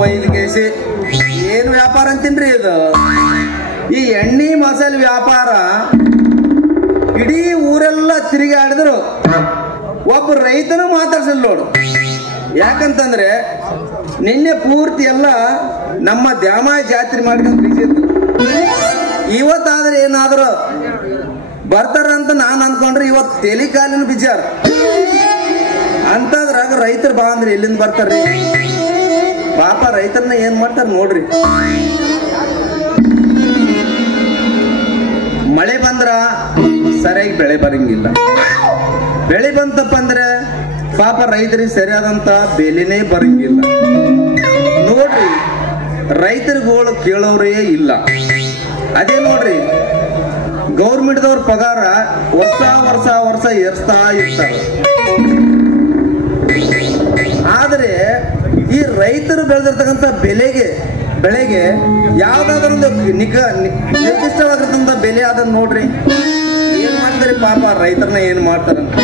ವೈದ್ಯಕೇಸಿ ಏನು ವ್ಯಾಪಾರ ಅಂತೀನ್ರಿ ಇದು? ಈ ಎಣ್ಣೆ ಮಸಾಲೆ ವ್ಯಾಪಾರ ಇಡೀ ಊರೆಲ್ಲ ತಿರುಗಾಡಿದ್ರು ಒಬ್ಬ ರೈತನು ಮಾತಾಡ್ಸಲ್ ನೋಡು. ಯಾಕಂತಂದ್ರೆ ನಿನ್ನೆ ಪೂರ್ತಿ ಎಲ್ಲ ನಮ್ಮ ದ್ಯಾಮಾಯ ಜಾತ್ರೆ ಮಾಡ್ಕೊಂಡು ಬಿಸಿತ್ತು. ಇವತ್ತಾದ್ರೆ ಏನಾದ್ರು ಬರ್ತಾರಂತ ನಾನು ಅನ್ಕೊಂಡ್ರೆ ಇವತ್ತು ತೆಲಿಕಾಲಿನ ಬಿಜಾರ ಅಂತದ್ರಾಗ ರೈತರು ಬಾ ಅಂದ್ರೆ ಎಲ್ಲಿಂದ ಬರ್ತಾರ್ರಿ? ಪಾಪ ರೈತರನ್ನ ಏನ್ ಮಾಡ್ತಾರ ನೋಡ್ರಿ. ಮಳೆ ಬಂದ್ರ ಸರಿಯಾಗಿ ಬೆಳೆ ಬರಂಗಿಲ್ಲ, ಬೆಳೆ ಬಂತಪ್ಪ ಅಂದ್ರೆ ಪಾಪ ರೈತರಿಗೆ ಸರಿಯಾದಂತ ಬೆಲೆನೇ ಬರಂಗಿಲ್ಲ. ನೋಡ್ರಿ ರೈತರುಗಳು ಕೇಳೋರೇ ಇಲ್ಲ. ಅದೇ ನೋಡ್ರಿ ಗೌರ್ಮೆಂಟ್ದವ್ರ ಪಗಾರ ವರ್ಷ ವರ್ಷ ವರ್ಷ ಏರ್ಸ್ತಾ ಇರ್ತಾರೆ. ಆದ್ರೆ ಈ ರೈತರು ಬೆಳೆದಿರ್ತಕ್ಕಂಥ ಬೆಳೆಗೆ ಯಾವ್ದಾದ್ರೊಂದು ನಿರ್ದಿಷ್ಟವಾಗಿರ್ತಕ್ಕಂಥ ಬೆಲೆ ಅದನ್ನ ನೋಡ್ರಿ. ಏನ್ ಮಾಡ್ತಾರೆ ಪಾಪ ರೈತರನ್ನ ಏನ್ ಮಾಡ್ತಾರಂತ.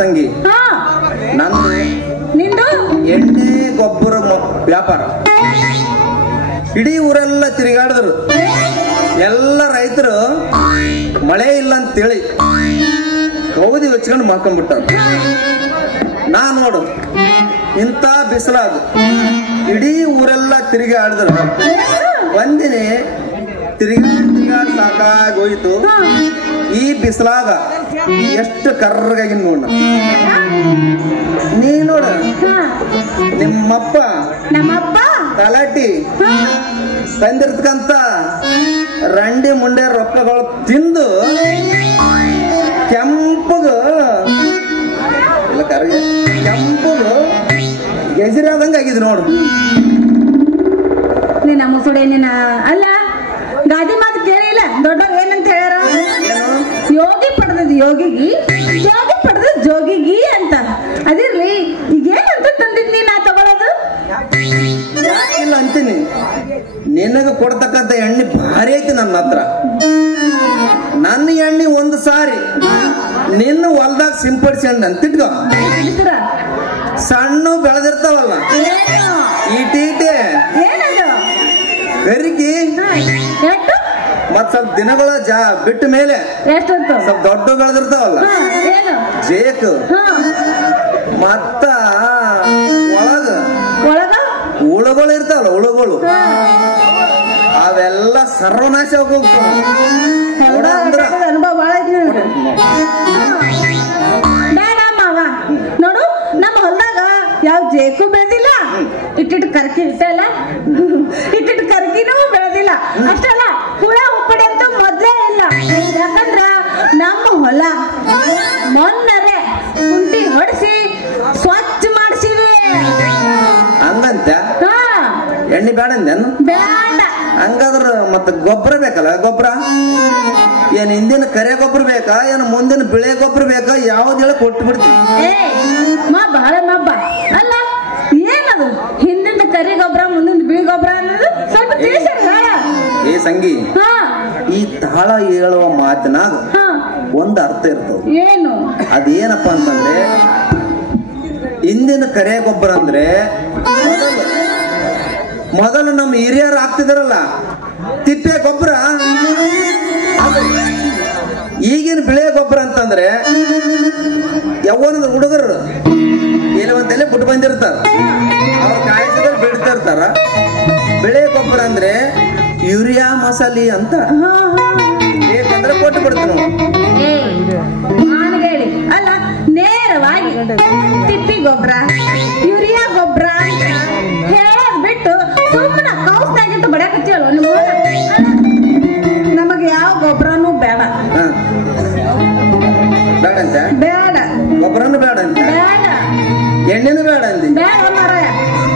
ಸಂಗಿ ಹಾ ನಂದು ನಿಂದು ಎಣ್ಣೆ ಗೊಬ್ಬರ ವ್ಯಾಪಾರ. ಇಡೀ ಊರೆಲ್ಲ ತಿರುಗಾಡಿದ್ರು. ಎಲ್ಲ ರೈತರು ಮಳೆ ಇಲ್ಲ ಅಂತೇಳಿ ಹೋಗಿ ಹಚ್ಕೊಂಡು ಮಾಡ್ಕೊಂಡ್ಬಿಟ್ಟಾರ. ನಾ ನೋಡು ಇಂಥ ಬಿಸಿಲಾಗ ಇಡೀ ಊರೆಲ್ಲ ತಿರುಗಾಡಿದ್ರು. ಒಂದಿನೇ ತಿರುಗಾಡಿ ಸಾಕಾಗಿ ಹೋಯ್ತು. ಈ ಬಿಸಿಲಾಗ ಎಷ್ಟು ಕರ್ರಗಾಗಿ ನೋಡ. ನೀ ನೋಡ ನಮ್ಮಪ್ಪ ತಲಾಟಿ ತಂದಿರ್ತಕ್ಕಂತ ರಂಡಿ ಮುಂಡೆ ರೊಕ್ಕಗಳು ತಿಂದು ಕೆಂಪಗ ಗೆಜರಾದಂಗ ಆಗಿದ್ ನೋಡು. ನಿನ್ನ ಮುಸುಡೆ ನಿನ್ನ ಅಲ್ಲ ಗಾದಿ ಮಾತು ಕೇಳಿಲ್ಲ. ದೊಡ್ಡವ್ರು ಏನಂತ ಹೇಳ್ಯಾರ? ಯೋಗಿ ಪಡೆದದ್ ಯೋಗಿಗಿ, ಯೋಗಿ ಪಡೆದದ್ ಜೋಗಿಗಿ ಅಂತ. ಅದಿರ್ಲಿ ಈಗೇನಂತ ತಂದಿದ್ನಿ ನಾ ತಗೊಳೋದು? ಇಲ್ಲ ಅಂತೀನಿ. ನಿನಗ ಕೊಡ್ತಕ್ಕಂತ ಎಣ್ಣೆ ಭಾರಿ ಐತಿ ನನ್ನ ಹತ್ರ. ನನ್ನ ಎಣ್ಣೆ ಒಂದು ಸಾರಿ ನಿನ್ನ ಹೊಲ್ದಾಗ ಸಿಂಪಡಿಸ್ಕೊಂಡ್ ಅಂತಿಟ್ಕೋ. ಸಣ್ಣ ಬೆಳೆದಿರ್ತಾವಲ್ಲ ಈಟೀಟೆ ಕರಿಗಿ ಮತ್ ಸ್ವಲ್ಪ ದಿನಗಳ ಬಿಟ್ಟ ಮೇಲೆ ಸ್ವಲ್ಪ ದೊಡ್ಡ ಬೆಳೆದಿರ್ತಾವಲ್ಲ ಜೇಕ್ ಮತ್ತ ಒಳಗ ಹುಳುಗಳು ಇರ್ತಾವಲ್ಲ ಹುಳುಗಳು ಅವೆಲ್ಲ ಸರ್ವನಾಶ ಹೋಗ್ತಾವ. ನೋಡು ನಮ್ಮ ಹೊಲ್ದಾಗ ಯಾವ ಜೇಕು ಬೆಳೆದಿಲ್ಲ, ಇಟ್ಟಿಟ್ಟು ಕರ್ಕಿ ಇಟ್ಟಲ್ಲ, ಇಟ್ಟಿಟ್ಟು ಕರ್ಕಿನೂ ಬೆಳೆದಿಲ್ಲ. ಅಷ್ಟಲ್ಲ ಹುಳ ಉಪ್ಪಡಿ ಅಂತ ಮೊದ್ಲೇ ಇಲ್ಲ. ಯಾಕಂದ್ರ ನಮ್ಮ ಹೊಲ ಮೊನ್ನರೆ ಕುಂಟಿ ಹೊಡಿಸಿ ಸ್ವಚ್ಛ ಮಾಡಿಸಿವಿ. ಹಂಗಂತ ಎಣ್ಣೆ ಬೇಡ ಅಂದೇನು? ಬೇಡ. ಹಂಗಾದ್ರ ಮತ್ತ ಗೊಬ್ಬರ ಬೇಕಲ್ಲ. ಗೊಬ್ಬರ ಏನ್ ಹಿಂದಿನ ಕರೆ ಗೊಬ್ಬರ ಬೇಕಾ ಏನ್ ಮುಂದಿನ ಬಿಳೆ ಗೊಬ್ಬರ ಬೇಕಾ? ಯಾವ್ದು ಹೇಳ ಕೊಟ್ಟು ಬಿಡ್ತೀವಿ. ಬಹಳ ಮಬ್ಬ ಅಲ್ಲ ಏನದು ಹಿಂದಿನ ಕರಿ ಗೊಬ್ಬರ ಮುಂದಿನ ಬಿಳಿ ಗೊಬ್ಬರ ಅನ್ನೋದು ಸ್ವಲ್ಪ ತಿಳಿಸ. ಏ ಸಂಗಿ, ಈ ತಾಳ ಹೇಳುವ ಮಾತಿನಾಗ ಒಂದ್ ಅರ್ಥ ಇರ್ತದ. ಏನು? ಅದೇನಪ್ಪ ಅಂತಂದ್ರೆ ಹಿಂದಿನ ಕರೆ ಗೊಬ್ಬರ ಅಂದ್ರೆ ಮೊದಲು ನಮ್ಮ ಹಿರಿಯರು ಹಾಕ್ತಿದಾರಲ್ಲ ತಿಪ್ಪೆ ಗೊಬ್ಬರ. ಈಗಿನ ಬಿಳೆ ಗೊಬ್ಬರ ಅಂತಂದ್ರೆ ಯಾವೊಂದು ಹುಡುಗರು ಇಲ್ಲಿ ಒಂದೆಲ್ಲ ಬಿಟ್ಟು ಬಂದಿರ್ತಾರ, ಅವ್ರ ಕಾಯಿಸಿದ್ರೆ ಬಿಡ್ತಾ ಇರ್ತಾರ. ಬಿಳೆ ಗೊಬ್ಬರ ಅಂದ್ರೆ ಯೂರಿಯಾ ಮಸಾಲಿ ಅಂತ ಬೇಕಂದ್ರೆ ಕೊಟ್ಟು ಬಿಡ್ತೀವಿ ನಾವು. ಅಲ್ಲ ನೇರವಾಗಿ ತಿಪ್ಪಿ ಗೊಬ್ಬರ ಯೂರಿಯಾ ಗೊಬ್ಬರ ಹೇಳೋದ್ ಬಿಟ್ಟು ಸುಮ್ಮನೆ ಕೌಸ್ನಾಗಿಟ್ಟು ಬಡಕತ್ತೀವಲ್ಲ ನಿಮ್ಮ ನಮಗೆ ಯಾವ ಗೊಬ್ಬರನೂ ಬೇಡ. ಬೇಡ ಅಂತ? ಬೇಡ. ಗೊಬ್ಬರನು ಬೇಡ ಅಂತ? ಬೇಡ. ಎಣ್ಣೆನು ಬೇಡ ಅಂದಿ? ಬೇಡ ಮಾರಾಯ.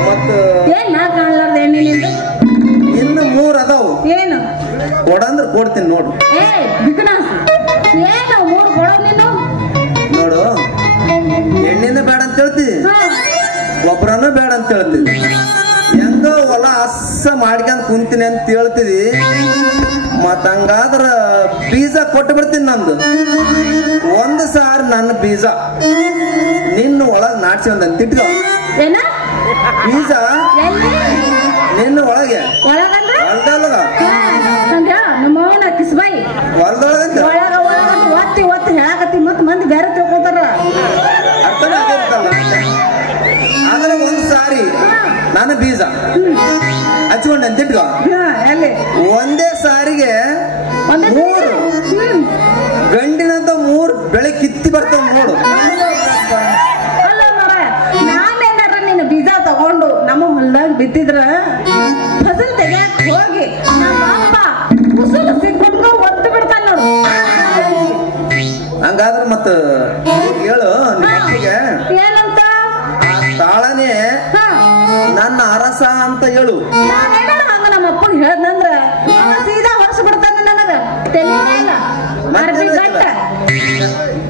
ಮತ್ತು ಏನ್ ನಾ ಕಾಣಲಾರ್ದ ಎಣ್ಣೆನಿಂದ ಇನ್ನು 3 ಅದಾವು. ಏನು ಕೊಡಂದ್ರೆ ಕೊಡ್ತೀನಿ ನೋಡು. ಏನು 3 ಕೊಡೋ ನೀನು? ನೋಡು, ಎಣ್ಣೆನೂ ಬೇಡ ಅಂತ ಹೇಳ್ತೀವಿ, ಗೊಬ್ಬರನೂ ಬೇಡ ಅಂತ ಹೇಳ್ತೀವಿ. ಹೆಂಗೋ ಹೊಲ ಹಸ್ಸ ಮಾಡ್ಕೊಂಡ್ ಕುಂತೀನಿ ಅಂತ ಹೇಳ್ತಿದಿ. ಮತ್ ಹಂಗಾದ್ರ ಬೀಜ ಕೊಟ್ಟು ಬಿಡ್ತೀನಿ. ನಂದು ಒಂದು ಸಾರಿ ನನ್ನ ಬೀಜ ನಿನ್ನ ಒಳಗ್ ನಾಡ್ಸಿ ಒಂದ್ ತಿಟ್ಕೋ. ಬೀಜ ನಿನ್ನ ಒಳಗೆ ಹೊಲ್ದೊಳಗ ಒತ್ತಿ ಒತ್ತಿ ಹೇಳಕತ್ತಿ ಮತ್ ಮಂದಿ ಬೇರೆ ತಿಳ್ಕೊತಾರ. ಅರ್ಥನ ಆಗಿರ್ತಲ್ಲ. ಆದ್ರೆ ಒಂದ್ ಸಾರಿ ನಾನು ಬೀಜ ಹಚ್ಕೊಂಡೆ ಅಂತ ಇಟ್ಕೋ. ಒಂದೇ ಸಾರಿಗೆ 3 ಗಂಡಿನಂತ 3 ಬೆಳೆ ಕಿತ್ತಿ ಬರ್ತಾವ ನೋಡು. ಅಲ್ಲ ಮರ ನಾನೇನಾರ ನಿನ್ನ ಬೀಜ ತಗೊಂಡು ನಮ್ಮ ಹೊಲ್ದಾಗ ಬಿತ್ತಿದ್ರ ಫಸಲ್ ತೆಗಿಯಕ್ ಹೋಗಿ ನಮ್ಮ ಅಪ್ಪ ಕುಸುಲು ಸಿಕ್ಕೊಂಡು ಒತ್ತು ಬಿಡ್ತಾನ ನೋಡು. ಹಂಗಾದ್ರ ಮತ್ತ ಹೇಳು ನಿಮ್ಮ ಅಪ್ಪಿಗೆ ಏನಂತ? ಆ ತಾಳನೇ ನನ್ನ ಅರಸ ಅಂತ ಹೇಳು. ಹಂಗ ನಮ್ಮ ಅಪ್ಪಗೆ ಹೇಳ್ದಂದ್ರ ಸೀದಾ ಹೊರಸ ಬಿಡ್ತಾನ ನನಗ.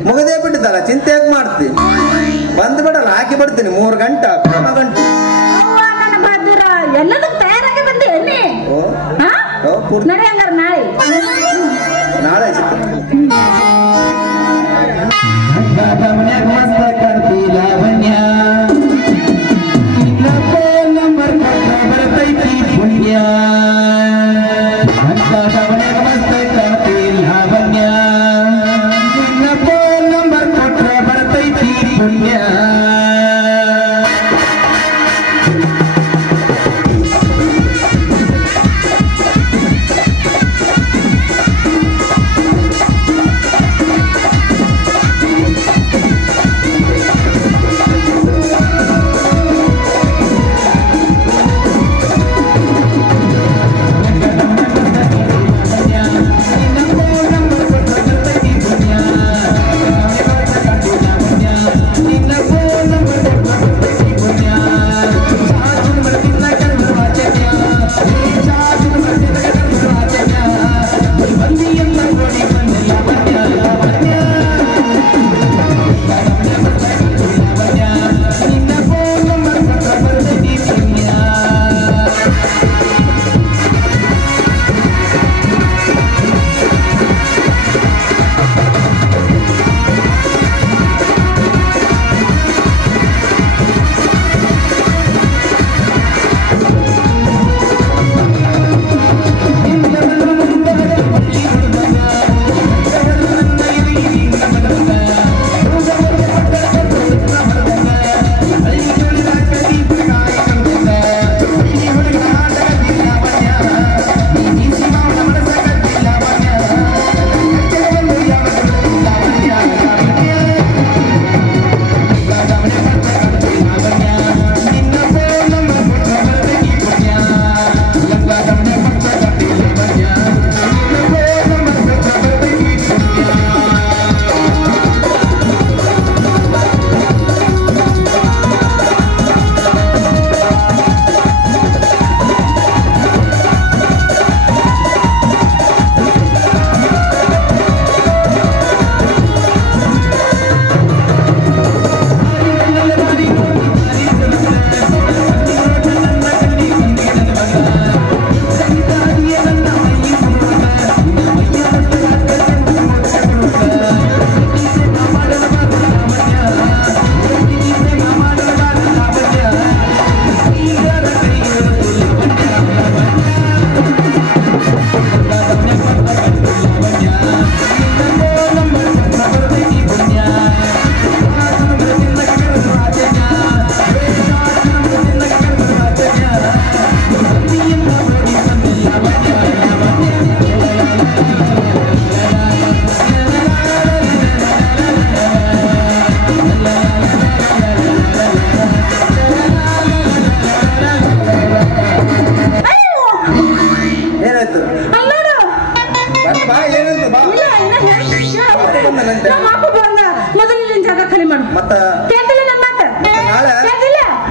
ಮುಗದೇ ಬಿಟ್ಟಿದ್ದಲ್ಲ, ಚಿಂತೆ ಯಾಕೆ ಮಾಡ್ತಿ? ಬಂದ್ ಬಿಡಲ್ಲ, ಹಾಕಿ ಬಿಡ್ತೀನಿ 3 ಗಂಟೆ 4 ಗಂಟೆ. ಎಲ್ಲದಕ್ಕೆ ತಯಾರಾಗಿ ಬಂದಿ ಎಣ್ಣೆ ನಡೆ ಹಂಗಾರ ನಾಳೆ ಸಿಗ್ತದೆ.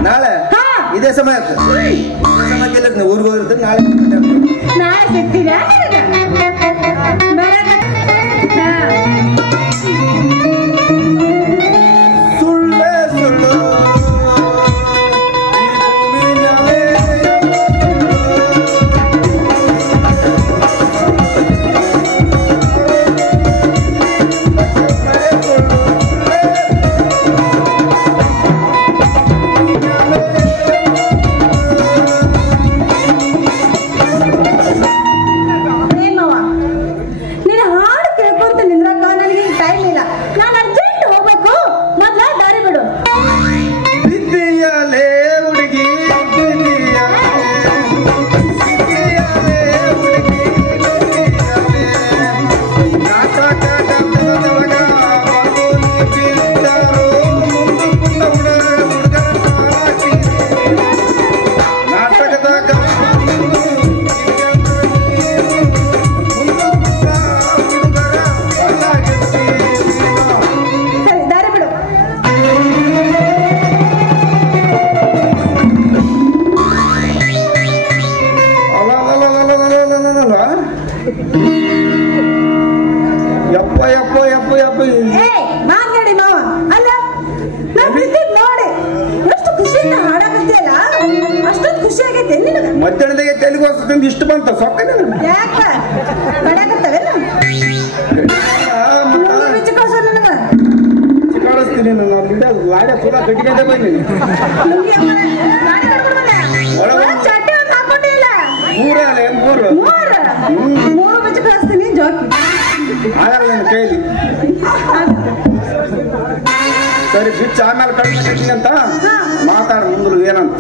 ನಾಳೆ ಹಾ. ಇದೇ ಸಮಯಕ್ಕೆ ಸಮಯಕ್ಕೆ ಊರಿಗೆ ಹೋಗಿರ್ತೀನಿ ನಾಳೆ ನಾಳೆ ಸಿಗ್ತೀರಾ ಸುಳ್ಳೆ ಸುಳ್ಳು ಮಧ್ಯಾಹ್ನದಾಗೆ ತೆಲಿಗೆ ಹೊಸದಿಂದ ಇಷ್ಟು ಬಂತ ಸೊಕ್ಕ ಕಾಣಿಸ್ತೀನಿ ಗಾಡಿ ಸುಲ ಕಟ್ಟಿಗೆ ಬಂದೀನಿ ಆಗಲ್ಲ ನನ್ನ ಕೈಲಿ ಸರಿ ಬಿಚ್ಚ ಆಮೇಲೆ ಕಳ್ಸಿ ಅಂತ ಮಾತಾಡ ಮುಂದ್ರು ಏನಂತ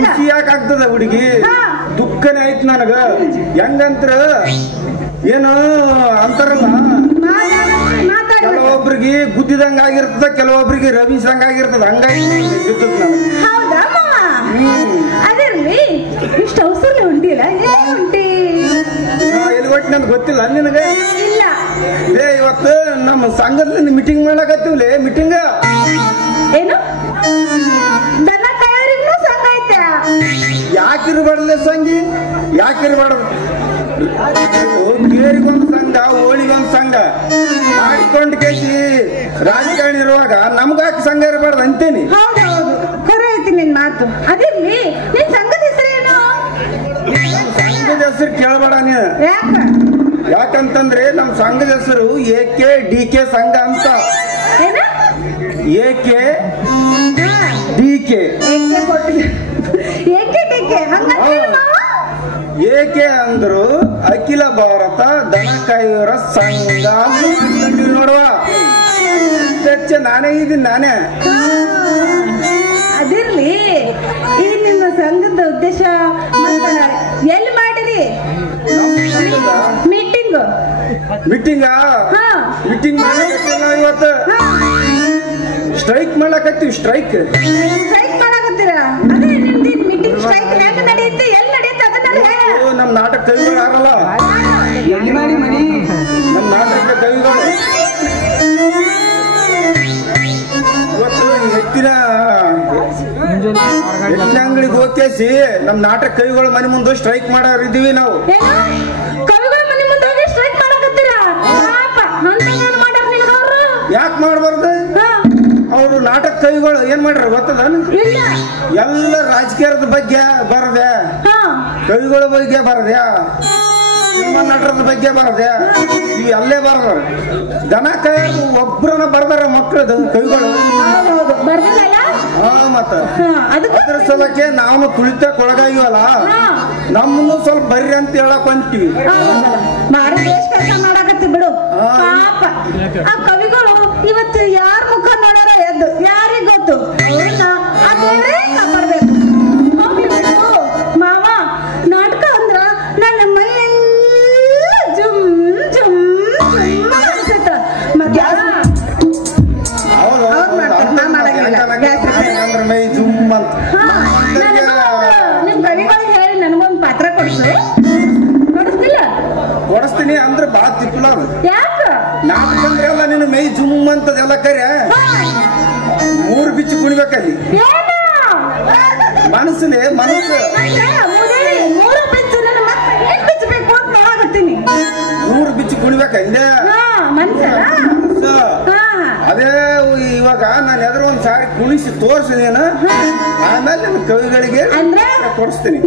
ಖುಷಿ ಯಾಕಾಗ್ತದ ಹುಡುಗಿ ದುಃಖನೇ ಆಯ್ತು ನನಗ ಹೆಂಗಂತ್ರ ಏನು ಅಂತಾರಲ್ಲ ಕೆಲವೊಬ್ರಿಗೆ ಗುದ್ದಿದಂಗ ಆಗಿರ್ತದ ಕೆಲವೊಬ್ರಿಗೆ ರವಿಸಂಗ ಆಗಿರ್ತದ ಹಂಗಾಗಿ ಇಷ್ಟು ಅವಸರ ಉಂಟಿಲ್ಲ ಎಲ್ಲಿ ಹೊಟ್ಟಿನ ಗೊತ್ತಿಲ್ಲ ನಿನಗೆ ಏ ಇವತ್ತು ನಮ್ಮ ಸಂಘದಲ್ಲಿ ಮೀಟಿಂಗ್ ಮಾಡಕತ್ತೀವ್ಲಿ ಮೀಟಿಂಗ್ ಏನು ದನ ಕಾಯೋರಿಗೂ ಸಂಘ ಐತೆ ಯಾಕಿರ್ಬಾರ್ದಲ್ಲ ಸಂಘಿ ಯಾಕಿರ್ಬಾರ್ದು ಕೇರಿಗೊಂದು ಸಂಘ ಹೋಳಿಗೊಂದು ಸಂಘ ಮಾಡಿಕೊಂಡು ಕೇಸಿ ರಾಜಕಾರಣಿ ಇರುವಾಗ ನಮ್ಗಾಕಿ ಸಂಘ ಇರಬಾರ್ದು ಅಂತೇನಿ ಹೌದೌದು ಖರೆ ಐತಿ ನಿನ್ ಮಾತು ಅದಿರ್ಲಿ ನಿನ್ ಸಂಘದ ಹೆಸರೇನು ಸಂಘದ ಹೆಸರು ಕೇಳಬೇಡ ನೀನು ಯಾಕಂತಂದ್ರೆ ನಮ್ ಸಂಘದ ಹೆಸರು AKDK ಸಂಘ ಅಂತ AKDK ಏಕೆ ಅಂದ್ರು ಅಖಿಲ ಭಾರತ ದನ ಕಾಯುವರ ಸಂಘ ನೋಡುವ ನಾನೇ ಇದ್ದೀನಿ ನಾನೇ ಅದಿರ್ಲಿ ಈ ನಿಮ್ಮ ಸಂಘದ ಉದ್ದೇಶ ಎಲ್ಲಿ ಮಾಡಿರಿ ಮೀಟಿಂಗ್ ಮೀಟಿಂಗ್ ಇವತ್ತು ಸ್ಟ್ರೈಕ್ ಮಾಡಕತ್ತೀವಿ ಸ್ಟ್ರೈಕ್ ಮಾಡಕತ್ತೀರಾ ಅದೇ ನಿಮ್ದು ಮೀಟಿಂಗ್ ಸ್ಟ್ರೈಕ್ ಹೆಂಗ್ ನಡೆಯುತ್ತೆ ಎಲ್ಲಿ ನಡೆಯುತ್ತೆ ಅದನ್ನ ನಮ್ ನಾಟಕ ಕವಿಗಳು ಆಗಲ್ಲ ನಮ್ ನಾಟಕ ಕವಿಗಳು ಇವತ್ತು ಹೆಚ್ಚಿನ ಅಂಗಡಿಗೆ ಹೋಗ್ಕೇಸಿ ನಮ್ ನಾಟಕ ಕವಿಗಳು ಮನೆ ಮುಂದೆ ಸ್ಟ್ರೈಕ್ ಮಾಡೋರು ಇದೀವಿ ನಾವು ಕವಿಗಳ ಮನೆ ಮುಂದೆ ಸ್ಟ್ರೈಕ್ ಮಾಡಕತ್ತೀರಾ ಯಾಕೆ ಮಾಡ್ಬಾರ್ದು ಅವರು ನಾಟಕ ಕವಿಗಳು ಏನ್ ಮಾಡ್ರ ಗೊತ್ತದ ಎಲ್ಲ ರಾಜಕೀಯದ ಬಗ್ಗೆ ಬರದೆ ಕವಿಗಳ ಬಗ್ಗೆ ಬರದೆ ಸಿನಿಮಾ ನಟರದ ಬಗ್ಗೆ ಬರದೆ ಇವು ಅಲ್ಲೇ ಬರದಾರ ದನ ಕಾಯೋದು ಒಬ್ರನ್ನ ಬರ್ದಾರ ಮಕ್ಕಳದು ಕವಿಗಳು ಮತ್ತ ಅದ್ರ ಸಲಕ್ಕೆ ನಾವು ತುಳಿತಕ್ಕೆ ಒಳಗಾಗಿವಲ್ಲ ನಮ್ಮನ್ನು ಸ್ವಲ್ಪ ಬರ್ರಿ ಅಂತ ಹೇಳಕ್ ಹೊಂಟಿವಿ ಬಿಡು ಪಾಪ ಆ ಕವಿಗಳು ಇವತ್ತು ಯಾರ ಮುಖ ನೋಡಾರ ಎದ್ದು ಯಾರಿಗ ಗೊತ್ತು ಕಾಪಾಡ್ಬೇಕು ಮಾವ ನಾಟಕ ಅಂದ್ರ ನನ್ನ ಮೈಯೆಲ್ಲ ಜುಮ್ ಜುಮ್ ಅನ್ಸತ್ತ ಮತ್ತೆ ಮೈ ಜುಮ್ ಅಂತ ನಿಮ್ ಕವಿಗಳಿಗೆ ಹೇಳಿ ನನಗೊಂದು ಪಾತ್ರ ಕೊಡಿಸ್ತೀನಿ ಅಂದ್ರೆ ಬಾ ತಿಪ್ಪಲ ಯಾಕ ನಾಟಕ ಅಂದ್ರೆ ಎಲ್ಲ ನೀನು ಮೈ ಜುಮ್ ಅಂತದೆಲ್ಲ ಕರೆ ಕುಣಿಬೇಕಲ್ಲಿ ಮನಸ್ಸಲ್ಲಿ ಮನಸ್ಸು 3 ಬಿಚ್ಚಿ ಕುಣಿಬೇಕಂದೆ ಅದೇ ಇವಾಗ ನಾನು ಎದುರು ಒಂದ್ ಸಾರಿ ಕುಣಿಸಿ ತೋರ್ಸಿದೇನ ಆಮೇಲೆ ನನ್ನ ಕವಿಗಳಿಗೆ ಕೊಡಿಸ್ತೀನಿ